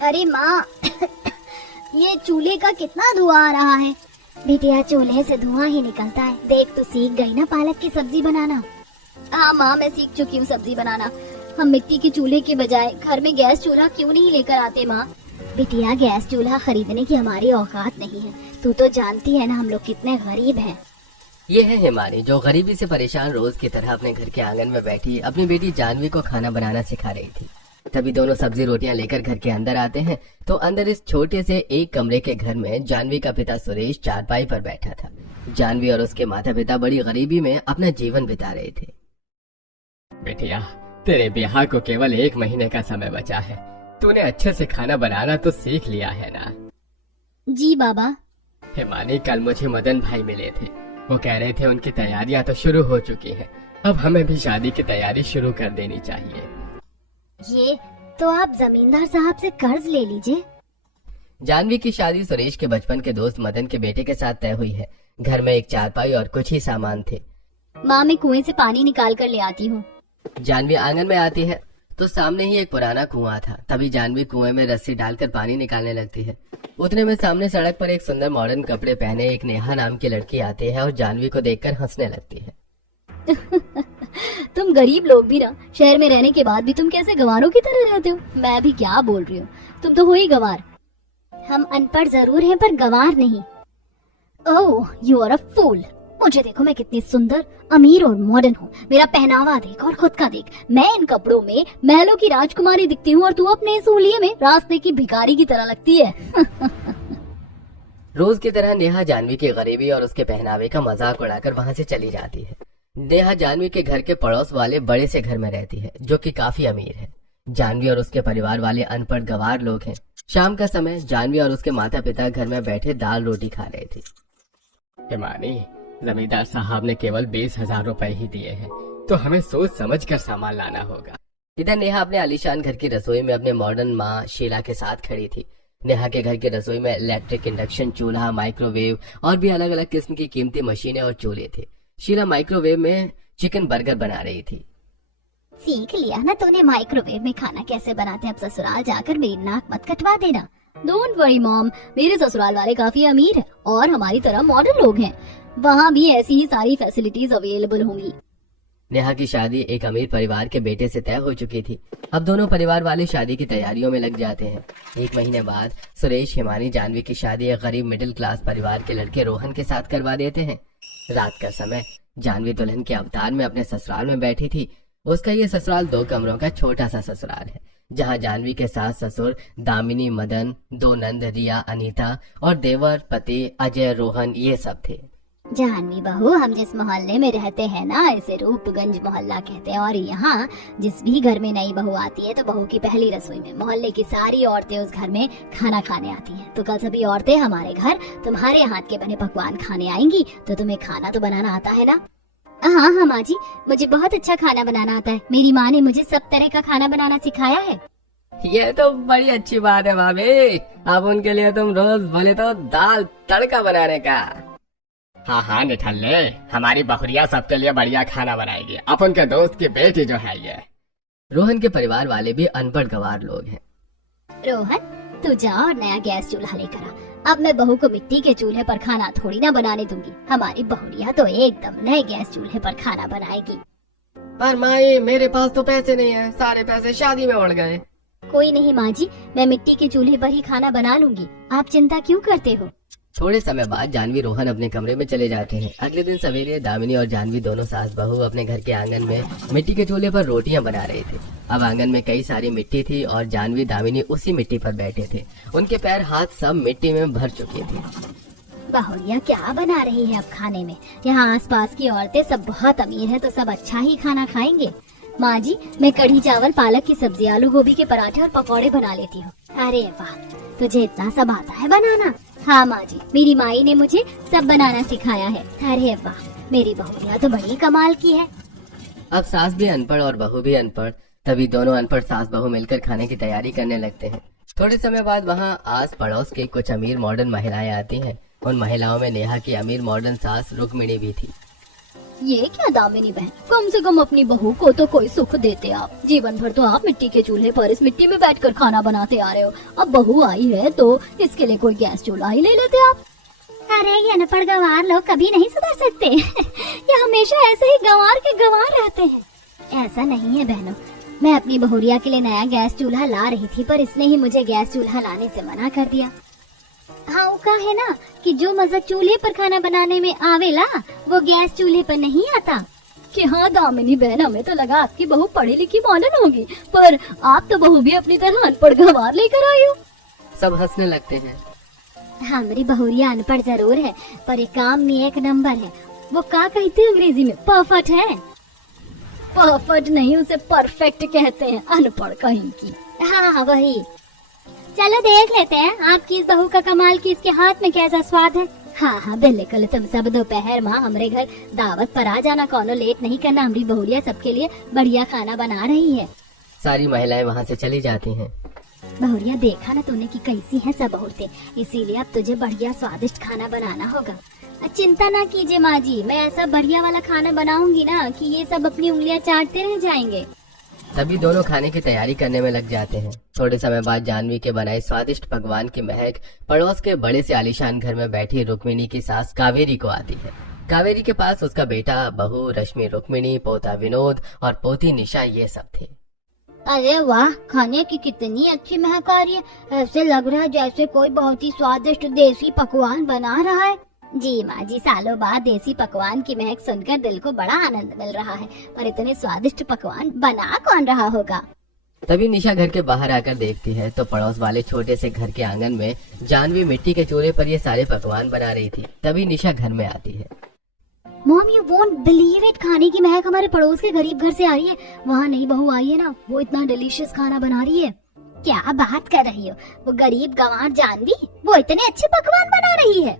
अरे माँ ये चूल्हे का कितना धुआं आ रहा है। बिटिया चूल्हे से धुआं ही निकलता है। देख तू सीख गई ना पालक की सब्जी बनाना। हाँ माँ मैं सीख चुकी हूँ सब्जी बनाना। हम मिट्टी के चूल्हे के बजाय घर में गैस चूल्हा क्यों नहीं लेकर आते माँ? बिटिया गैस चूल्हा खरीदने की हमारी औकात नहीं है। तू तो जानती है ना हम लोग कितने गरीब हैं। ये है हिमानी जो गरीबी से परेशान रोज की तरह अपने घर के आंगन में बैठी अपनी बेटी जानवी को खाना बनाना सिखा रही थी। तभी दोनों सब्जी रोटियां लेकर घर के अंदर आते हैं तो अंदर इस छोटे से एक कमरे के घर में जानवी का पिता सुरेश चारपाई पर बैठा था। जानवी और उसके माता पिता बड़ी गरीबी में अपना जीवन बिता रहे थे। बेटिया तेरे ब्याह को केवल 1 महीने का समय बचा है। तूने अच्छे से खाना बनाना तो सीख लिया है ना? जी बाबा। हिमानी कल मुझे मदन भाई मिले थे। वो कह रहे थे उनकी तैयारियां तो शुरू हो चुकी हैं। अब हमें भी शादी की तैयारी शुरू कर देनी चाहिए। ये तो आप जमींदार साहब से कर्ज ले लीजिए। जानवी की शादी सुरेश के बचपन के दोस्त मदन के बेटे के साथ तय हुई है। घर में एक चारपाई और कुछ ही सामान थे। माँ मैं कुएं से पानी निकाल कर ले आती हूँ। जानवी आंगन में आती है तो सामने ही एक पुराना कुआं था। तभी जानवी कुएं में रस्सी डालकर पानी निकालने लगती है। उतने में सामने सड़क पर एक सुंदर मॉडर्न कपड़े पहने एक नेहा नाम की लड़की आती है और जानवी को देखकर हंसने लगती है। तुम गरीब लोग भी ना शहर में रहने के बाद भी तुम कैसे गंवारों की तरह रहते हो? मैं भी क्या बोल रही हूँ, तुम तो हो ही गंवार। हम अनपढ़ जरूर हैं पर गंवार नहीं। ओह यू आर अ फूल। मुझे देखो मैं कितनी सुंदर अमीर और मॉडर्न हूँ। मेरा पहनावा देख और खुद का देख। मैं इन कपड़ों में महलों की राजकुमारी दिखती हूँ और तू अपने इस हुलिये में रास्ते की भिखारी की तरह लगती है। रोज की तरह नेहा जानवी की गरीबी और उसके पहनावे का मजाक उड़ाकर वहाँ से चली जाती है। नेहा जानवी के घर के पड़ोस वाले बड़े से घर में रहती है जो कि काफी अमीर है। जानवी और उसके परिवार वाले अनपढ़ गंवार लोग हैं। शाम का समय जानवी और उसके माता पिता घर में बैठे दाल रोटी खा रहे थे। हिमानी जमींदार साहब ने केवल 20,000 रुपए ही दिए हैं, तो हमें सोच समझ कर सामान लाना होगा। इधर नेहा अपने आलीशान घर की रसोई में अपने मॉडर्न माँ शीला के साथ खड़ी थी। नेहा के घर की रसोई में इलेक्ट्रिक इंडक्शन चूल्हा, माइक्रोवेव और भी अलग अलग किस्म की कीमती मशीनें और चूल्हे थे। शीला माइक्रोवेव में चिकन बर्गर बना रही थी। सीख लिया ना तूने माइक्रोवेव में खाना कैसे बनाते हैं। अब ससुराल जाकर मेरी नाक मत कटवा देना। डोंट वरी मॉम, मेरे ससुराल वाले काफी अमीर हैं और हमारी तरह मॉडर्न लोग हैं। वहाँ भी ऐसी ही सारी फैसिलिटीज अवेलेबल होंगी। नेहा की शादी एक अमीर परिवार के बेटे से तय हो चुकी थी। अब दोनों परिवार वाले शादी की तैयारियों में लग जाते हैं। 1 महीने बाद सुरेश हिमानी जानवी की शादी एक गरीब मिडिल क्लास परिवार के लड़के रोहन के साथ करवा देते हैं। रात का समय जानवी दुल्हन के अवतार में अपने ससुराल में बैठी थी। उसका ये ससुराल 2 कमरों का छोटा सा ससुराल है जहाँ जानवी के सास ससुर दामिनी, मदन, 2 नंद रिया, अनीता और देवर पति अजय, रोहन ये सब थे। जानवी बहू, हम जिस मोहल्ले में रहते हैं ना इसे रूपगंज मोहल्ला कहते हैं और यहाँ जिस भी घर में नई बहू आती है तो बहू की पहली रसोई में मोहल्ले की सारी औरतें उस घर में खाना खाने आती हैं। तो कल सभी औरतें हमारे घर तुम्हारे हाथ के बने पकवान खाने आएंगी। तो तुम्हें खाना तो बनाना आता है ना? हाँ हाँ माँ जी, मुझे बहुत अच्छा खाना बनाना आता है। मेरी माँ ने मुझे सब तरह का खाना बनाना सिखाया है। ये तो बड़ी अच्छी बात है भाभी। अब उनके लिए तुम रोज बोले तो दाल तड़का बनाने का। हाँ हाँ निठल्ले, हमारी बहुरिया सबके लिए बढ़िया खाना बनाएगी। अपन के दोस्त की बेटी जो है ये। रोहन के परिवार वाले भी अनपढ़ गंवार लोग हैं। रोहन तू जा और नया गैस चूल्हा लेकर आ। अब मैं बहू को मिट्टी के चूल्हे पर खाना थोड़ी ना बनाने दूंगी। हमारी बहुरिया तो एकदम नए गैस चूल्हे पर खाना बनाएगी। पर माई मेरे पास तो पैसे नहीं है, सारे पैसे शादी में उड़ गए। कोई नहीं माँ जी, मैं मिट्टी के चूल्हे पर ही खाना बना लूंगी। आप चिंता क्यों करते हो? थोड़े समय बाद जानवी रोहन अपने कमरे में चले जाते हैं। अगले दिन सवेरे दामिनी और जानवी दोनों सास बहू अपने घर के आंगन में मिट्टी के चूल्हे पर रोटियां बना रहे थे। अब आंगन में कई सारी मिट्टी थी और जानवी दामिनी उसी मिट्टी पर बैठे थे। उनके पैर हाथ सब मिट्टी में भर चुके थे। बहुरिया क्या बना रही है अब खाने में? यहाँ आसपास की औरतें सब बहुत अमीर हैं तो सब अच्छा ही खाना खाएंगे। माँ जी, मैं कढ़ी चावल, पालक की सब्जी, आलू गोभी के पराठे और पकौड़े बना लेती हूँ। अरे वाह, तुझे इतना सब आता है बनाना? हाँ माँ जी, मेरी माई ने मुझे सब बनाना सिखाया है। अरे वाह, मेरी बहुरिया तो बड़ी कमाल की है। अब सास भी अनपढ़ और बहू भी अनपढ़। तभी दोनों अनपढ़ सास बहू मिलकर खाने की तैयारी करने लगते हैं। थोड़े समय बाद वहाँ आस पड़ोस के कुछ अमीर मॉडर्न महिलाएं आती हैं। उन महिलाओं में नेहा की अमीर मॉडर्न सास रुक्मिणी भी थी। ये क्या दामिनी बहन, कम से कम अपनी बहू को तो कोई सुख देते आप। जीवन भर तो आप मिट्टी के चूल्हे पर इस मिट्टी में बैठकर खाना बनाते आ रहे हो, अब बहू आई है तो इसके लिए कोई गैस चूल्हा ही ले लेते आप। अरे ये अनपढ़ गंवार लोग कभी नहीं सुधर सकते ये हमेशा ऐसे ही गंवार के गंवार रहते हैं। ऐसा नहीं है बहनों, मैं अपनी बहुरिया के लिए नया गैस चूल्हा ला रही थी, पर इसने ही मुझे गैस चूल्हा लाने से मना कर दिया। हाँ वो का है ना कि जो मजा चूल्हे पर खाना बनाने में आवेला वो गैस चूल्हे पर नहीं आता। कि हाँ दामिनी बहन, हमें तो लगा आपकी बहू पढ़ी लिखी मॉडर्न होगी, पर आप तो बहू भी अपनी तरह अनपढ़ गंवार लेकर आई हो। सब हंसने लगते हैं। हमारी बहुरिया अनपढ़ जरूर है, पर एक काम में एक नंबर है। वो क्या कहते हैं अंग्रेजी में, परफेक्ट है। परफेक्ट नहीं, उसे परफेक्ट कहते हैं, अनपढ़ कहीं की। हाँ वही। चलो देख लेते हैं आपकी इस बहू का कमाल की इसके हाथ में कैसा स्वाद है। हाँ बिल्कुल, तुम सब दोपहर माँ हमारे घर दावत पर आ जाना, कोनो लेट नहीं करना। हमारी बहुरिया सबके लिए बढ़िया खाना बना रही है। सारी महिलाएं वहाँ से चली जाती हैं। बहुरिया देखा ना तूने कि कैसी है सब औरतें, इसीलिए अब तुझे बढ़िया स्वादिष्ट खाना बनाना होगा। चिंता ना कीजिए माँ जी, मैं ऐसा बढ़िया वाला खाना बनाऊंगी ना कि ये सब अपनी उंगलियां चाटते रह जाएंगे। तभी दोनों खाने की तैयारी करने में लग जाते हैं। थोड़े समय बाद जानवी के बनाए स्वादिष्ट पकवान की महक पड़ोस के बड़े से आलीशान घर में बैठी रुक्मिणी की सास कावेरी को आती है। कावेरी के पास उसका बेटा, बहू रश्मि रुक्मिणी, पोता विनोद और पोती निशा ये सब थे। अरे वाह, खाने की कितनी अच्छी महक आ रही है। ऐसे लग रहा है जैसे कोई बहुत ही स्वादिष्ट देसी पकवान बना रहा है। जी माँ जी, सालों बाद देसी पकवान की महक सुनकर दिल को बड़ा आनंद मिल रहा है, पर इतने स्वादिष्ट पकवान बना कौन रहा होगा। तभी निशा घर के बाहर आकर देखती है तो पड़ोस वाले छोटे से घर के आंगन में जानवी मिट्टी के चूल्हे पर ये सारे पकवान बना रही थी। तभी निशा घर में आती है। Mom you won't believe it, खाने की महक हमारे पड़ोस के गरीब घर से आ रही है। वहाँ नई बहू आई है ना, वो इतना डिलीशियस खाना बना रही है। क्या बात कर रही हो, वो गरीब गंवार जानवी वो इतने अच्छे पकवान बना रही है।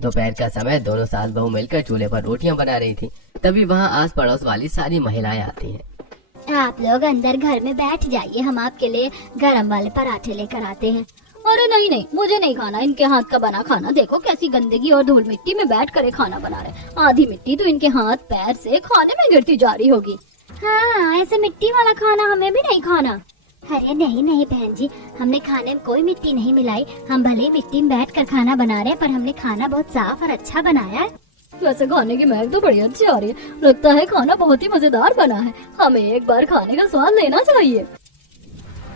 दोपहर का समय दोनों सास बहू मिलकर चूल्हे पर रोटियां बना रही थी। तभी वहाँ आस पड़ोस वाली सारी महिलाएं आती हैं। आप लोग अंदर घर में बैठ जाइए, हम आपके लिए गरम वाले पराठे लेकर आते हैं। अरे नहीं, मुझे नहीं खाना इनके हाथ का बना खाना। देखो कैसी गंदगी और धूल मिट्टी में बैठ कर खाना बना रहे। आधी मिट्टी तो इनके हाथ पैर से खाने में गिरती जा रही होगी। हाँ ऐसे मिट्टी वाला खाना हमें भी नहीं खाना। अरे नहीं बहन जी, हमने खाने में कोई मिट्टी नहीं मिलाई। हम भले ही मिट्टी में बैठ कर खाना बना रहे हैं, पर हमने खाना बहुत साफ और अच्छा बनाया है। वैसे खाने की महक तो बड़ी अच्छी आ रही है, लगता है खाना बहुत ही मजेदार बना है। हमें एक बार खाने का स्वाद लेना चाहिए।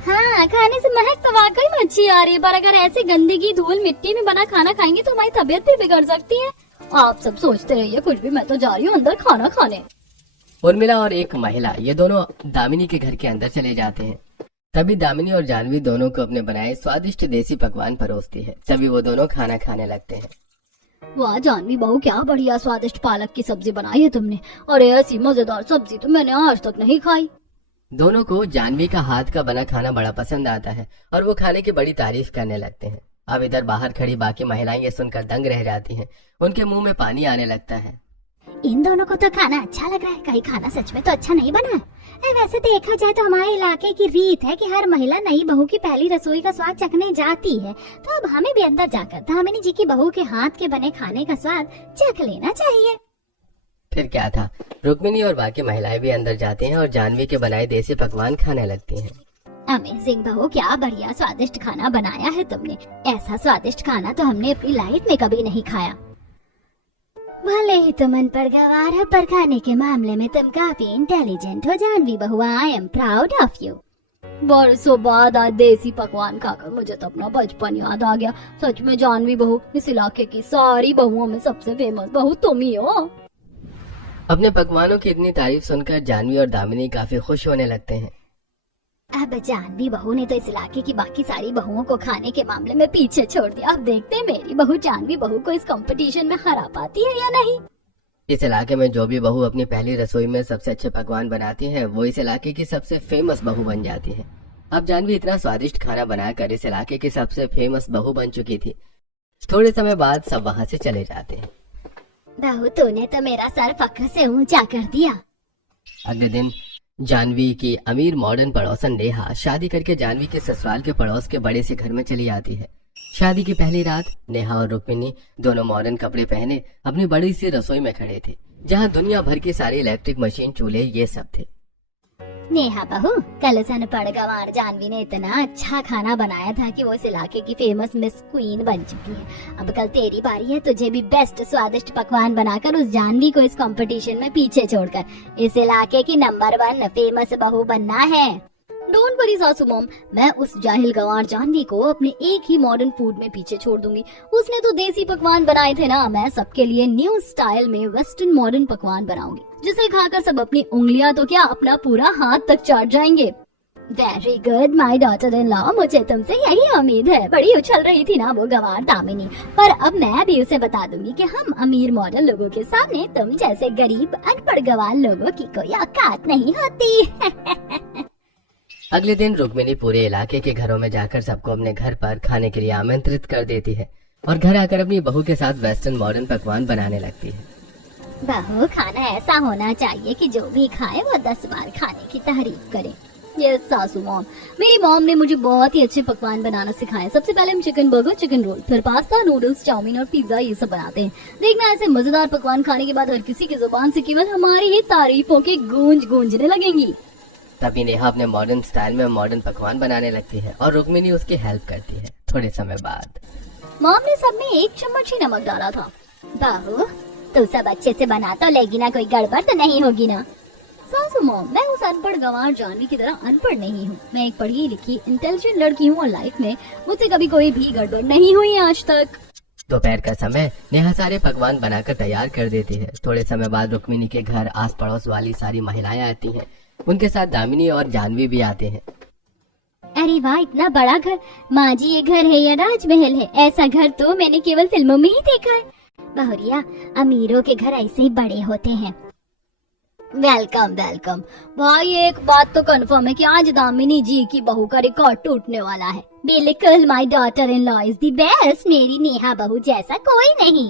हाँ खाने से महक तो वाकई में अच्छी आ रही है, पर अगर ऐसे गंदगी धूल मिट्टी में बना खाना खाएंगे तो हमारी तबीयत भी बिगड़ सकती है। आप सब सोचते रहिए कुछ भी, मैं तो जा रही हूँ अंदर खाना खाने। उर्मिला और एक महिला ये दोनों दामिनी के घर के अंदर चले जाते हैं। तभी दामिनी और जानवी दोनों को अपने बनाए स्वादिष्ट देसी पकवान परोसती है। तभी वो दोनों खाना खाने लगते हैं। वाह जानवी बहू, क्या बढ़िया स्वादिष्ट पालक की सब्जी बनाई है तुमने। अरे ऐसी मजेदार सब्जी तो मैंने आज तक नहीं खाई। दोनों को जानवी का हाथ का बना खाना बड़ा पसंद आता है और वो खाने की बड़ी तारीफ करने लगते हैं। अब इधर बाहर खड़ी बाकी महिलाएं ये सुनकर दंग रह जाती हैं। उनके मुंह में पानी आने लगता है। इन दोनों को तो खाना अच्छा लग रहा है, कहीं खाना सच में तो अच्छा नहीं बना है। वैसे देखा जाए तो हमारे इलाके की रीत है कि हर महिला नई बहू की पहली रसोई का स्वाद चखने जाती है, तो अब हमें भी अंदर जाकर दामिनी जी की बहू के हाथ के बने खाने का स्वाद चख लेना चाहिए। फिर क्या था, रुक्मिणी और बाकी महिलाएं भी अंदर जाती हैं और जानवी के बनाए देसी पकवान खाने लगती हैं। अमेजिंग बहू, क्या बढ़िया स्वादिष्ट खाना बनाया है तुमने। ऐसा स्वादिष्ट खाना तो हमने अपनी लाइफ में कभी नहीं खाया। भले ही तुम अनपढ़ गंवार है, पर खाने के मामले में तुम काफी इंटेलिजेंट हो जानवी बहू। I am proud of you. बरसों बाद आज देसी पकवान खाकर मुझे तो अपना बचपन याद आ गया। सच में जानवी बहू, इस इलाके की सारी बहुओं में सबसे फेमस बहू तुम ही हो। अपने पकवानों की इतनी तारीफ सुनकर जानवी और दामिनी काफी खुश होने लगते हैं। अब जानवी बहू ने तो इस इलाके की बाकी सारी बहुओं को खाने के मामले में पीछे छोड़ दिया। अब देखते हैं मेरी बहू जानवी बहू को इस कंपटीशन में हरा पाती है या नहीं। इस इलाके में जो भी बहू अपनी पहली रसोई में सबसे अच्छे पकवान बनाती है वो इस इलाके की सबसे फेमस बहू बन जाती है। अब जानवी इतना स्वादिष्ट खाना बनाकर इस इलाके की सबसे फेमस बहू बन चुकी थी। थोड़े समय बाद सब वहाँ से चले जाते हैं। बहू तूने तो मेरा सर फख्र से ऊंचा कर दिया। अगले दिन जानवी की अमीर मॉडर्न पड़ोसन नेहा शादी करके जानवी के ससुराल के पड़ोस के बड़े से घर में चली आती है। शादी की पहली रात नेहा और रुक्मिणी दोनों मॉडर्न कपड़े पहने अपनी बड़ी सी रसोई में खड़े थे। जहाँ दुनिया भर की सारी इलेक्ट्रिक मशीन, चूल्हे ये सब थे। नेहा बहू, कल उस अनपढ़ गंवार जानवी ने इतना अच्छा खाना बनाया था कि वो इस इलाके की फेमस मिस क्वीन बन चुकी है। अब कल तेरी बारी है, तुझे भी बेस्ट स्वादिष्ट पकवान बनाकर उस जानवी को इस कंपटीशन में पीछे छोड़कर इस इलाके की नंबर 1 फेमस बहू बनना है। डोंट वरी सासू मॉम, मैं उस जाहिल गंवार जानवी को अपने एक ही मॉडर्न फूड में पीछे छोड़ दूंगी। उसने तो देसी पकवान बनाए थे ना, मैं सबके लिए न्यू स्टाइल में वेस्टर्न मॉडर्न पकवान बनाऊंगी, जिसे खाकर सब अपनी उंगलियां तो क्या अपना पूरा हाथ तक चाट जाएंगे। Very good my daughter in law, मुझे तुमसे यही उम्मीद है। बड़ी उछल रही थी ना वो गंवार दामिनी, पर अब मैं भी उसे बता दूंगी कि हम अमीर मॉडर्न लोगों के सामने तुम जैसे गरीब अनपढ़ गंवार लोगों की कोई औकात नहीं होती। अगले दिन रुक्मिणी पूरे इलाके के घरों में जाकर सबको अपने घर पर खाने के लिए आमंत्रित कर देती है और घर आकर अपनी बहू के साथ वेस्टर्न मॉडर्न पकवान बनाने लगती है। बहू, खाना ऐसा होना चाहिए कि जो भी खाए वो 10 बार खाने की तारीफ करे। यस सासू मॉम, मेरी मॉम ने मुझे बहुत ही अच्छे पकवान बनाना सिखाए। सबसे पहले हम चिकन बर्गर, चिकन रोल, फिर पास्ता, नूडल्स, चाउमीन और पिज्जा ये सब बनाते हैं। देखना, ऐसे मजेदार पकवान खाने के बाद हर किसी की जुबान से केवल हमारी ही तारीफों की गूंज गूंजने लगेंगी। तभी नेहा अपने मॉडर्न स्टाइल में मॉडर्न पकवान बनाने लगती है और रुक्मिणी उसकी हेल्प करती है। थोड़े समय बाद मॉम ने सब में 1 चम्मच ही नमक डाला था। बहू, तू सब अच्छे से बना तो लेगी ना, कोई गड़बड़ तो नहीं होगी ना? सासू मॉम, मैं उस अनपढ़ गंवार जानवी की तरह अनपढ़ नहीं हूँ। मैं एक पढ़ी लिखी इंटेलिजेंट लड़की हूँ और लाइफ में मुझसे कभी कोई भी गड़बड़ नहीं हुई आज तक। दोपहर का समय नेहा सारे पकवान बनाकर तैयार कर देती है। थोड़े समय बाद रुक्मिणी के घर आस पड़ोस वाली सारी महिलाएं आती हैं। उनके साथ दामिनी और जानवी भी आते हैं। अरे वाह, इतना बड़ा घर! माँ जी, ये घर है या राजमहल है? ऐसा घर तो मैंने केवल फिल्मों में ही देखा है। बहुरिया, अमीरों के घर ऐसे ही बड़े होते हैं। Welcome welcome. भाई, एक बात तो कंफर्म है कि आज दामिनी जी की बहू का रिकॉर्ड टूटने वाला है। बिल्कुल, my daughter in law is the best. मेरी नेहा बहू जैसा कोई नहीं।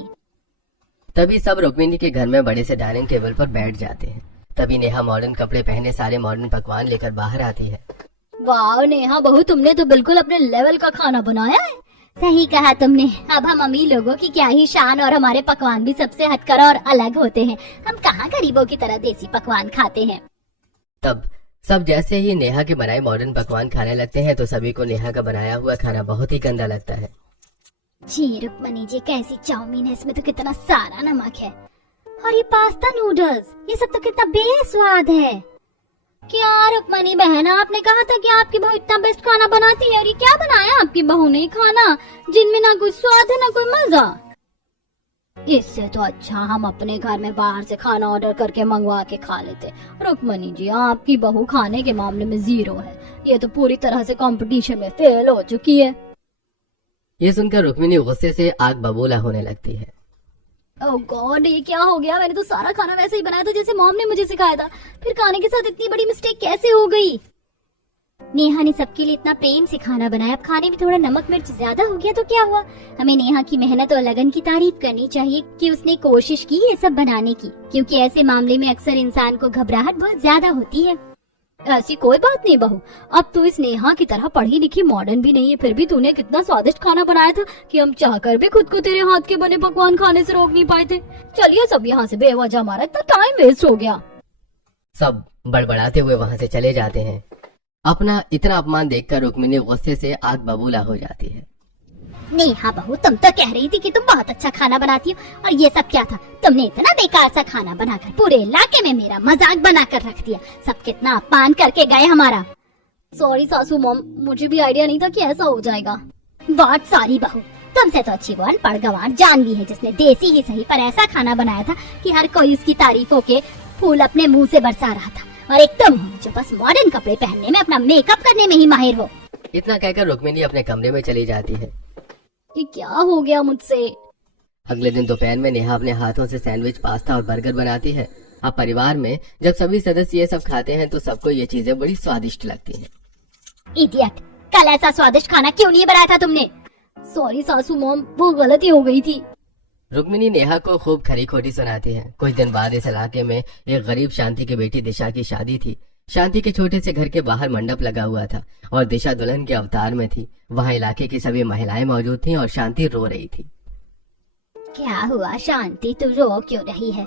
तभी सब रुक्मिणी के घर में बड़े से डाइनिंग टेबल पर बैठ जाते हैं। तभी नेहा मॉडर्न कपड़े पहने सारे मॉडर्न पकवान लेकर बाहर आती है। वाह नेहा बहू, तुमने तो बिल्कुल अपने लेवल का खाना बनाया है। सही कहा तुमने। अब हम अमीर लोगों की क्या ही शान, और हमारे पकवान भी सबसे हटकर और अलग होते हैं। हम कहाँ गरीबों की तरह देसी पकवान खाते हैं। तब सब जैसे ही नेहा के बनाए मॉडर्न पकवान खाने लगते हैं तो सभी को नेहा का बनाया हुआ खाना बहुत ही गंदा लगता है। जी रुक्मणी जी, कैसी चाउमीन है, इसमें तो कितना सारा नमक है। और ये पास्ता नूडल्स, ये सब तो कितना बेस्वाद है। क्या रुक्मणी बहन, आपने कहा था कि आपकी बहू इतना बेस्ट खाना बनाती है, और ये क्या बनाया आपकी बहू ने खाना जिनमें ना कोई स्वाद है ना कोई मजा। इससे तो अच्छा हम अपने घर में बाहर से खाना ऑर्डर करके मंगवा के खा लेते। रुक्मणी जी, आपकी बहू खाने के मामले में 0 है। ये तो पूरी तरह से कंपटीशन में फेल हो चुकी है। ये सुनकर रुक्मिणी गुस्से से आग बबूला होने लगती है। ओह गॉड, ये क्या हो गया? मैंने तो सारा खाना वैसे ही बनाया था जैसे मॉम ने मुझे सिखाया था। फिर खाने के साथ इतनी बड़ी मिस्टेक कैसे हो गई? नेहा ने सबके लिए इतना प्रेम से खाना बनाया, अब खाने में थोड़ा नमक मिर्च ज्यादा हो गया तो क्या हुआ? हमें नेहा की मेहनत और लगन की तारीफ करनी चाहिए कि उसने कोशिश की ये सब बनाने की, क्योंकि ऐसे मामले में अक्सर इंसान को घबराहट बहुत ज्यादा होती है। ऐसी कोई बात नहीं बहू, अब तू इस नेहा की तरह पढ़ी लिखी मॉडर्न भी नहीं है, फिर भी तूने कितना स्वादिष्ट खाना बनाया था कि हम चाहकर भी खुद को तेरे हाथ के बने पकवान खाने से रोक नहीं पाए थे। चलिए सब यहाँ से, बेवजह हमारा इतना टाइम वेस्ट हो गया। सब बड़बड़ाते हुए वहाँ से चले जाते हैं। अपना इतना अपमान देखकर रुक्मिणी गुस्से से आग बबूला हो जाती है। नेहा बहू, तुम तो कह रही थी कि तुम बहुत अच्छा खाना बनाती हो, और ये सब क्या था? तुमने इतना बेकार सा खाना बनाकर पूरे इलाके में मेरा मजाक बनाकर रख दिया। सब कितना अपमान करके गए हमारा। सॉरी सासू मॉम, मुझे भी आइडिया नहीं था कि ऐसा हो जाएगा। वाट सॉरी बहू, तुमसे तो अच्छी वो अनपढ़ गंवार जानवी है जिसने देसी ही सही पर ऐसा खाना बनाया था कि हर कोई उसकी तारीफों के फूल अपने मुँह से बरसा रहा था। और एक तुम हो जो बस मॉडर्न कपड़े पहनने में, अपना मेकअप करने में ही माहिर हो। इतना कहकर रुक्मिणी अपने कमरे में चली जाती है। ये क्या हो गया मुझसे? अगले दिन दोपहर में नेहा अपने हाथों से सैंडविच, पास्ता और बर्गर बनाती है। अब परिवार में जब सभी सदस्य ये सब खाते हैं तो सबको ये चीजें बड़ी स्वादिष्ट लगती हैं। इडियट, कल ऐसा स्वादिष्ट खाना क्यों नहीं बनाया था तुमने? सॉरी सासू मॉम, वो गलती हो गई थी। रुक्मिणी नेहा को खूब खरी खोटी सुनाती है। कुछ दिन बाद इस इलाके में एक गरीब शांति की बेटी दिशा की शादी थी। शांति के छोटे से घर के बाहर मंडप लगा हुआ था और दिशा दुल्हन के अवतार में थी। वहाँ इलाके की सभी महिलाएं मौजूद थीं और शांति रो रही थी। क्या हुआ शांति, तू रो क्यों रही है?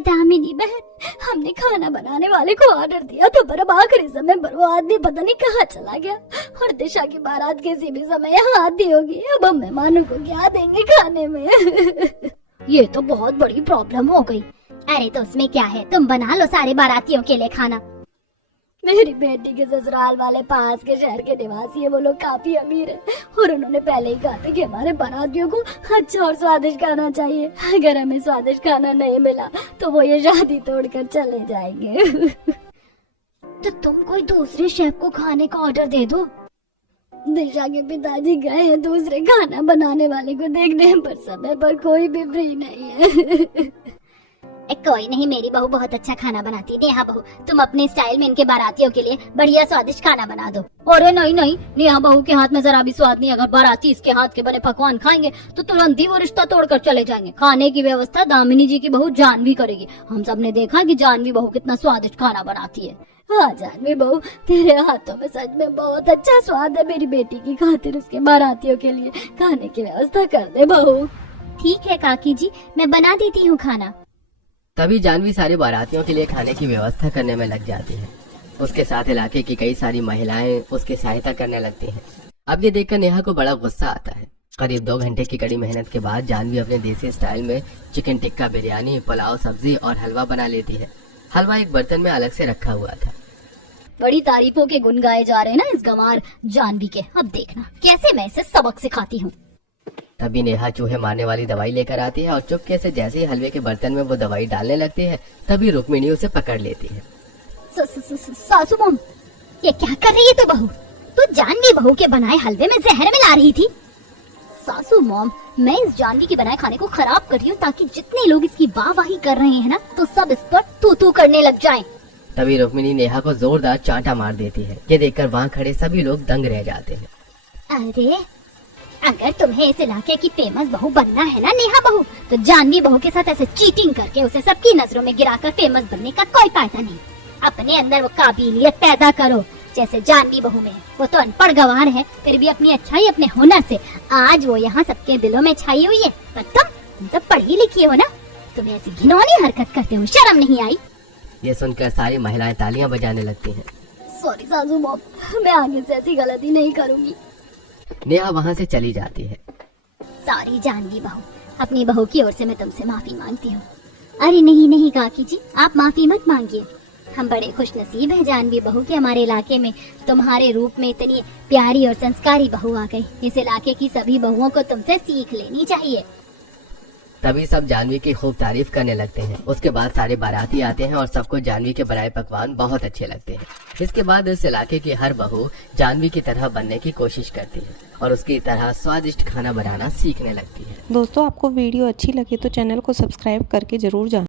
दामिनी बहन, हमने खाना बनाने वाले को ऑर्डर दिया था, पर अब आखिरी समय पर वो आदमी पता नहीं कहाँ चला गया, और दिशा की बारात किसी भी समय यहाँ आती होगी। अब हम मेहमानों को क्या देंगे खाने में? ये तो बहुत बड़ी प्रॉब्लम हो गई। अरे तो उसमें क्या है, तुम बना लो सारे बारातियों के लिए खाना। मेरी बेटी के ससुराल वाले पास के शहर के निवासी है, वो लोग काफी अमीर है, और उन्होंने पहले ही कहा था कि हमारे बारातियों को अच्छा और स्वादिष्ट खाना चाहिए। अगर हमें स्वादिष्ट खाना नहीं मिला तो वो ये शादी तोड़कर चले जाएंगे। तो तुम कोई दूसरे शेफ को खाने का ऑर्डर दे दो। दिशा के पिताजी गए हैं दूसरे खाना बनाने वाले को देखने, पर समय पर कोई भी फ्री नहीं है। कोई नहीं, मेरी बहू बहुत अच्छा खाना बनाती है। नेहा बहू, तुम अपने स्टाइल में इनके बारातियों के लिए बढ़िया स्वादिष्ट खाना बना दो। अरे नहीं, नेहा बहू के हाथ में जरा भी स्वाद नहीं। अगर बाराती इसके हाथ के बने पकवान खाएंगे तो तुरंत ही वो रिश्ता तोड़कर चले जाएंगे। खाने की व्यवस्था दामिनी जी की बहू जानवी करेगी। हम सब ने देखा कि जानवी बहू कितना स्वादिष्ट खाना बनाती है। हाँ जानवी बहू, तेरे हाथों में सच में बहुत अच्छा स्वाद है। मेरी बेटी की खातिर उसके बारातियों के लिए खाने की व्यवस्था कर दे बहू। ठीक है काकी जी, मैं बना देती हूँ खाना। तभी जानवी सारे बारातियों के लिए खाने की व्यवस्था करने में लग जाती है। उसके साथ इलाके की कई सारी महिलाएं उसकी सहायता करने लगती हैं। अब ये देखकर नेहा को बड़ा गुस्सा आता है। करीब 2 घंटे की कड़ी मेहनत के बाद जानवी अपने देसी स्टाइल में चिकन टिक्का, बिरयानी, पुलाव, सब्जी और हलवा बना लेती है। हलवा एक बर्तन में अलग से रखा हुआ था। बड़ी तारीफों के गुण गाए जा रहे हैं ना इस गंवार जानवी के। अब देखना कैसे मैं इसे सबक सिखाती हूँ। तभी नेहा चूहे मारने वाली दवाई लेकर आती है और चुपके से जैसे ही हलवे के बर्तन में वो दवाई डालने लगती है, तभी रुक्मिणी उसे पकड़ लेती है। सासू मॉम, ये क्या कर रही है तू बहू? तू जानवी बहू के बनाए हलवे में जहर मिला रही थी। सासू मॉम, मैं इस जानवी के बनाए खाने को खराब कर रही हूँ ताकि जितने लोग इसकी वाहवाही कर रहे हैं ना, तो सब इस पर तू करने लग जाएं। तभी रुक्मिणी नेहा को जोरदार चांटा मार देती है। ये देखकर वहाँ खड़े सभी लोग दंग रह जाते हैं। अरे अगर तुम्हें इस इलाके की फेमस बहू बनना है ना नेहा बहू, तो जानवी बहू के साथ ऐसे चीटिंग करके उसे सबकी नजरों में गिराकर फेमस बनने का कोई फायदा नहीं। अपने अंदर वो काबिलियत पैदा करो जैसे जानवी बहू में। वो तो अनपढ़ गंवार है, फिर भी अपनी अच्छाई, अपने हुनर से आज वो यहाँ सबके दिलों में छाई हुई है। पर तुम तो पढ़ी लिखी हो ना, तुम्हें ऐसी घिनौनी हरकत करते हुए शर्म नहीं आई? ये सुनकर सारी महिलाएं तालियां बजाने लगती हैं। सॉरी सासू मॉम, मैं आगे से ऐसी गलती नहीं करूंगी। नेहा वहाँ से चली जाती है। सॉरी जानवी बहू, अपनी बहू की ओर से मैं तुमसे माफी मांगती हूँ। अरे नहीं काकी जी, आप माफी मत मांगिए। हम बड़े खुश नसीब हैं जानवी बहू के हमारे इलाके में तुम्हारे रूप में इतनी प्यारी और संस्कारी बहू आ गई। इस इलाके की सभी बहुओं को तुमसे सीख लेनी चाहिए। तभी सब जानवी की खूब तारीफ करने लगते हैं। उसके बाद सारे बाराती आते हैं और सबको जानवी के बनाए पकवान बहुत अच्छे लगते हैं। इसके बाद इस इलाके की हर बहू जानवी की तरह बनने की कोशिश करती है और उसकी तरह स्वादिष्ट खाना बनाना सीखने लगती है। दोस्तों, आपको वीडियो अच्छी लगी तो चैनल को सब्सक्राइब करके जरूर जाएं।